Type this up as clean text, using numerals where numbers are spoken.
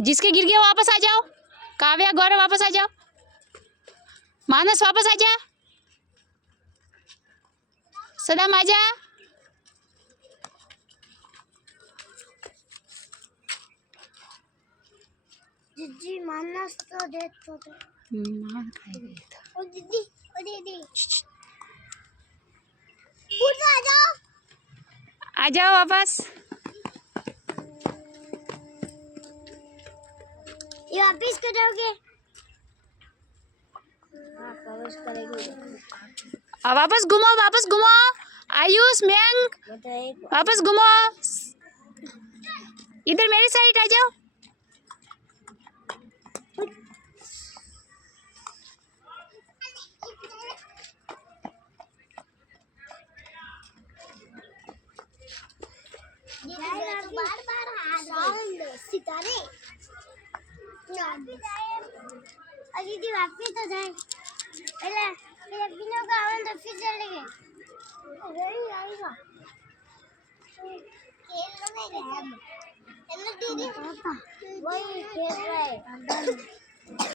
जिसके गिर गया वापस आ जाओ। काव्या गौरव वापस आ जाओ। मानस वापस आ जा। सदाम आ जा। जीजी मानस तो देखो तो मार खाएगी तो। ओ दीदी ओ दीदी उठ आ जाओ। आ जाओ वापस। ये वापस करोगे? हाँ वापस करेगी। वापस घुमाओ, वापस घुमाओ। आयुष मयंक वापस घुमाओ। इधर मेरी साइड आ जाओ। बार-बार हाथ सितारे दीदी वापस तो जाए पहले बिना का आवन तो फिर चलेंगे। वही आएगा खेल में गया दीदी वही खेल रहा है।